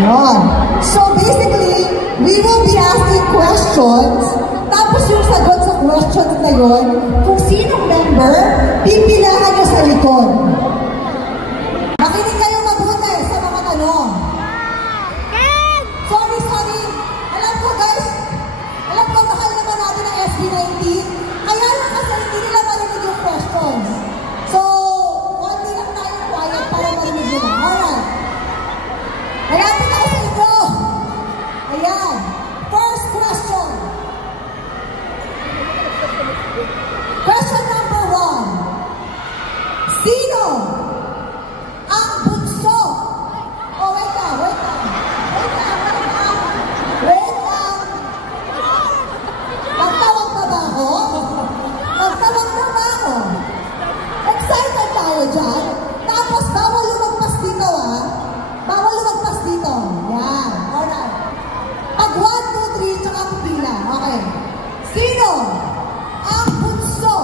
Yun. So basically, we will be asking questions, tapos yung sagot sa questions na yun, kung sinong member, pipilahan nyo sa likod. Makinig kayo mabuti sa mga tanong. Sorry. Alam ko guys, mahal naman natin ang SB19, kaya lang kasi hindi nila marinig yung questions. So, konti lang tayo quiet para marinig nila. Alright. Malapit tayo sa inyo. Ayan. First question. Question number 1. Sino ang bunso? Oh, wait lang. Magtawag na ba ako? Excited tayo dyan. Tapos, bawal lumagpas dito, ah. Bawal lumagpas dito. Yan. Alright. Pag 1, 2, 3, tsaka pipila. Okay. Sino ang bunso?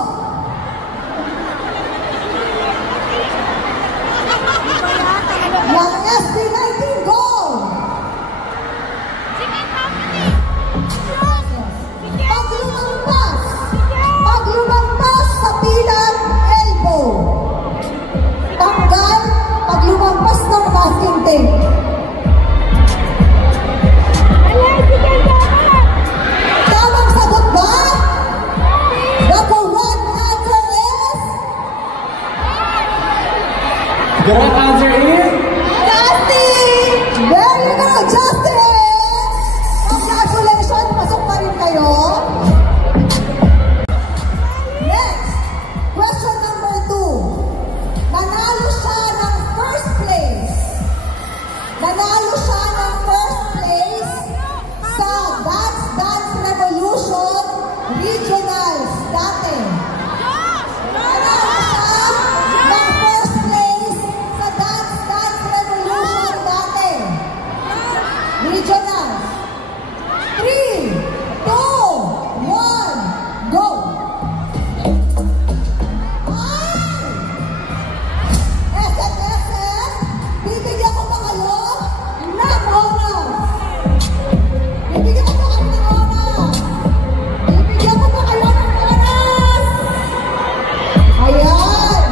Yung SB19, go! Pag lumagpas sa pilang elbow. Tanggal pag lumagpas ng masking tape. Tamang sagot ba? Number 1 answer is? Correct answer is? Justin! There you go, Justin! Congratulations! Pasok pa rin kayo. Next, question number 2. Nanalo siya ng first place. Sa Dance Revolution Regionals dati. Nanalo siya ng first place sa Dance Revolution dati. Regionals. 3, 2, 1, go! SMSM, bibigyan ko ba kayo ng oras? Bibigyan ko ba kayo ng oras? Ayan!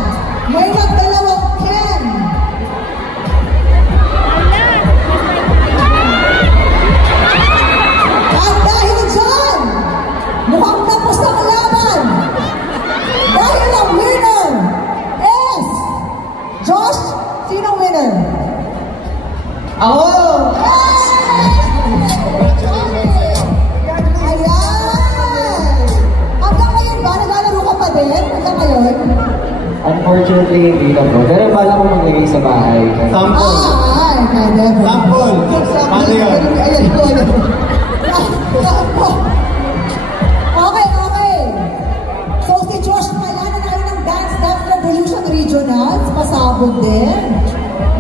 May nagdalawang Ken. At dahil dyan, mukhang tapos ang laban. Dahil ang winner is Josh, sinong winner? Ako! Ayan! Hanggang ngayon ba? Naglalaro ka pa din? Hanggang ngayon? Unfortunately, hindi na po. Pero bala ko maglagay sa bahay. Sample. Ay, never. Sample. Paano yun? Ayan ko. Okay. So, si Josh pala, nanalo ng Dance Revolution Regionals. Pasabog din.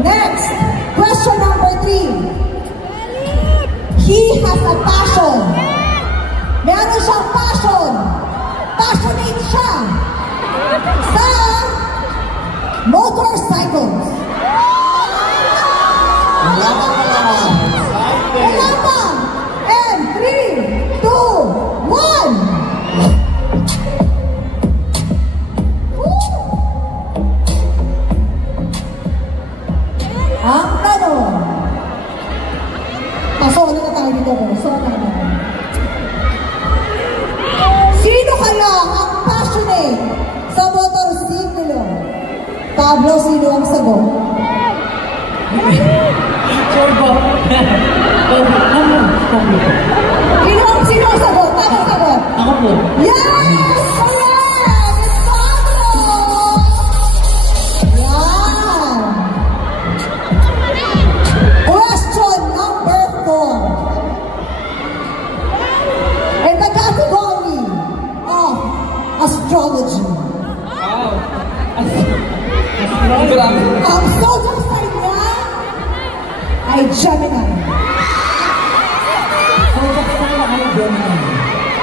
Next, question number 3. He has a passion. Meron siyang passion. Passionate siya sa motorcycles. Wala pa. And 3, 2, 1. Ang tanong. Pasok na tayo dito. Sino kaya ang passionate sa motorsiklo? Pablo, sino ang sagot? Sino ang sagot? Tamang sagot? Ako po. Yes! Correct! It's Pablo! Yan! Question number 4. In the category of astrology. Wow! Ang zodiac sign niya ay Gemini.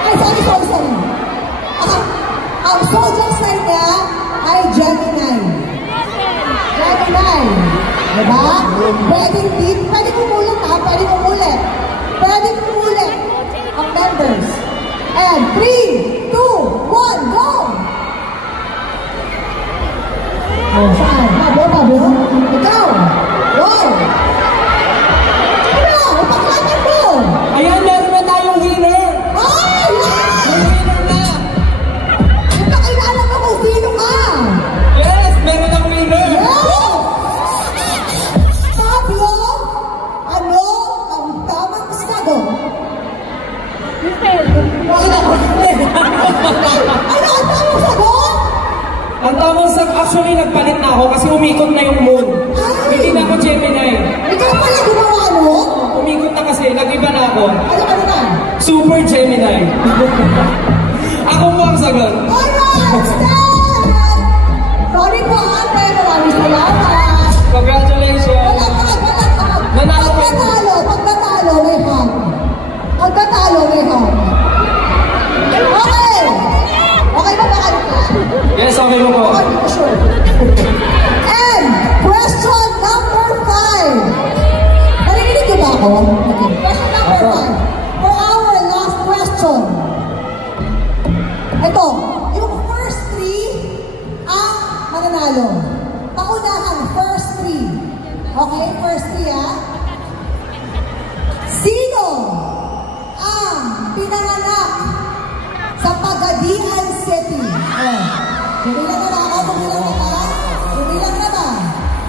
Ay, sorry. Ang zodiac sign niya ay Gemini. Diba? Pwedeng deep. Pwede kumulit ha. Pwede kumulit. Pwede kumulit ang members. And 3, 2, 1, go! Oh, saan? Pablo? Ikaw! Wow! Ano? Ipaglatin mo! Ayan, meron na tayong winner! Ay! May winner na! Ipakilala mo kung sino ka! Yes! Meron ang winner! Yes! Pablo, ano ang tamang sagot? Ano ang tamang sagot? Ang tamang actually nagpalit na ako kasi umikot na yung moon. Hindi na ako Gemini. Ikaw pala gumawa, no? Umikot na kasi, nag-iba na ako. Ano na? Super Gemini. Ako po ang sagot. Alright, stand! Sorry po ate, maraming salamat. Congratulations! Nanalo po. Pag natalo, may hug. Pag natalo, may hug. Okay! Okay ba kayo? Yes, okay mo po. Okay, hindi ko sure. And question number 5. Narinig niyo ba ako? Okay. Question number 5. For our last question. Ito, yung first 3 ang mananalo. Paunahan, first 3. Okay, first 3 ha. Sino ang pinanganak sa Pagadian City? Bumilang na ba ako? Bumilang na ba? Bumilang na ba?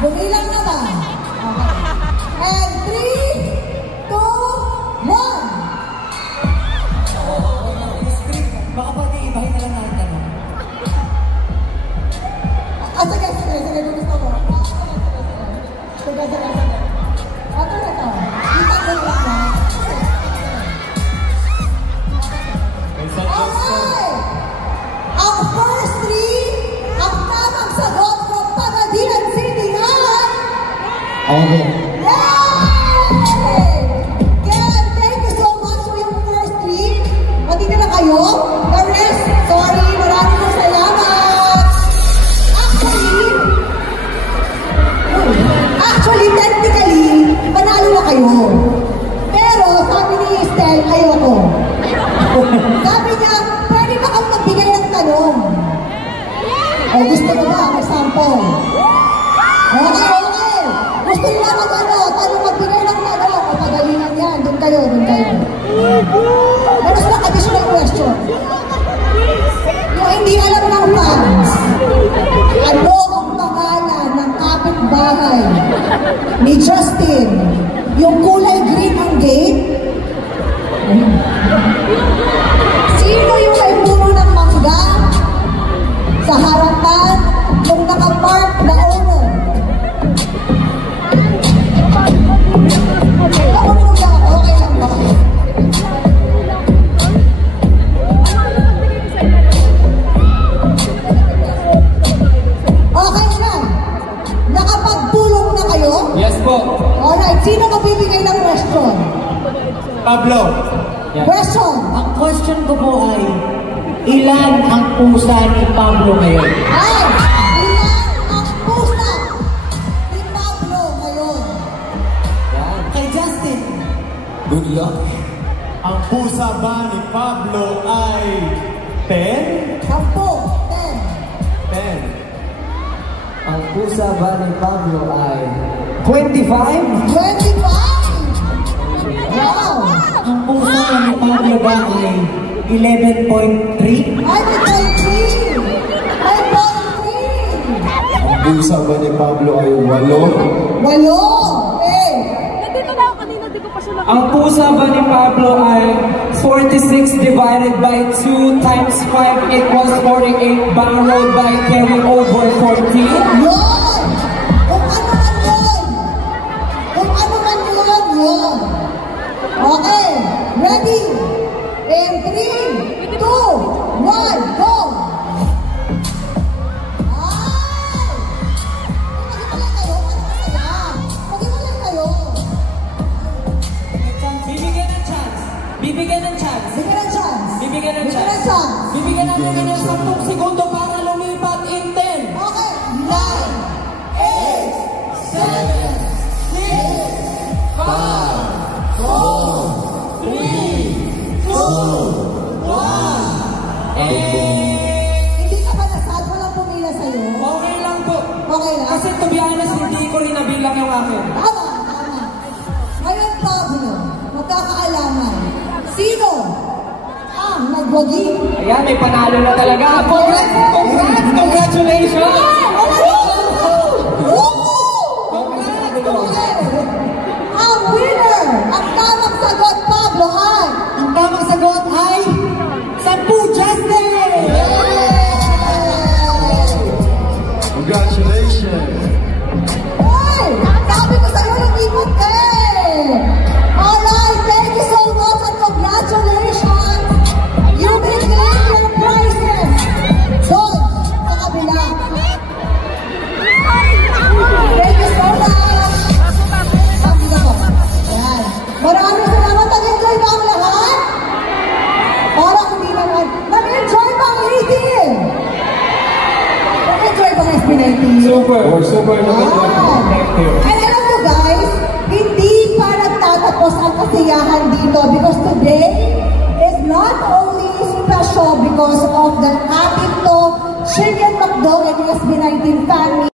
Bumilang na ba? Okay. And 3, 2, 1. Baka pwede ibahin na lang natin tanong. Sige. Gusto mo. Sige. Ito na to. Kita ko lang na. Alright! Ang first 3, ang tamang sagot from Pagadian City ay... Okay. Yay! Again, thank you so much for yung first 3. Pati na lang kayo. The rest, sorry, maraming po salamat. Actually, technically, panalo na kayo. Pero, sabi ni Estel, ayoko. Sabi niya, pwede ba kang magbigay ng tanong? O gusto mo ba? Example. Okay. Gusto nila tanong magbigay ng tanong. O pagalingan yan. Doon kayo. Meron silang additional question. Yung hindi alam ng fans, ano ang pangalan ng kapitbahay ni Justin? Yung kulay green ang gate? Sino yung may puno ng mangga sa harapan yung nakapark na owner? Ako nung lang, okay lang ba? Okay na. Nakapagpulong na kayo? Yes po. Alright, sino magbibigay ng question? Pablo. Yeah. Question. Ang question ko po ay, ilan ang pusa ni Pablo ngayon? Ay, ilan ang pusa ni Pablo ngayon? Kay Justin. Good luck. Ang pusa ba ni Pablo ay 10? 10. 10. Ang pusa ba ni Pablo ay 25? 25. Wow. Ang pusa ni Pablo ba ay 11.3? Ay, may 3. May 3. Ang pusa ba ni Pablo ay 8? 8. Eh. Nandito na ako kanina, di ko pa siya Ang pusa ba ni Pablo ay 46 divided by 2 times 5 equals 48 borrowed by carrying over 14? Yun. Kung ano man yun. Yun. Okay. Ready? In 3, 2, 1, go! Ay! Mag-iwalay kayo. Bibigyan ng chance. Bibigyan ng chance. Bigyan ng chance. Bibigyan ng Bigyan ng chance. chance. Bibigyan natin kayo ng 10 segundo para lumipat in 10. Okay. 9, 8, 7, akin. Tama, tama. Ngayon, Pablo, magkakaalaman. Sino ang nagwagi? Ayan, may panalo na talaga. Congrats! Congrats! Congratulations! Ang winner! Ang tamang sagot, Pablo, ay... Ang tamang sagot ay 10 Justin! Congratulations! Ay! Sabi ko sa'yo, nag-ibot ka eh! Alright, thank you so much and congratulations! You may claim your prizes! Doon, sa kabila. Thank you so much! Sabi ko. Ayan. Maraming salamat. Nag-enjoy ba ang lahat? Parang hindi naman. Nag-enjoy ba ang 18? Nag-enjoy ba ang SB19? Super! Super! Thank you. And alam mo guys, hindi pa nagtatapos ang kasiyahan dito because today is not only special because of the ating to Chicken McDo and SB19 family.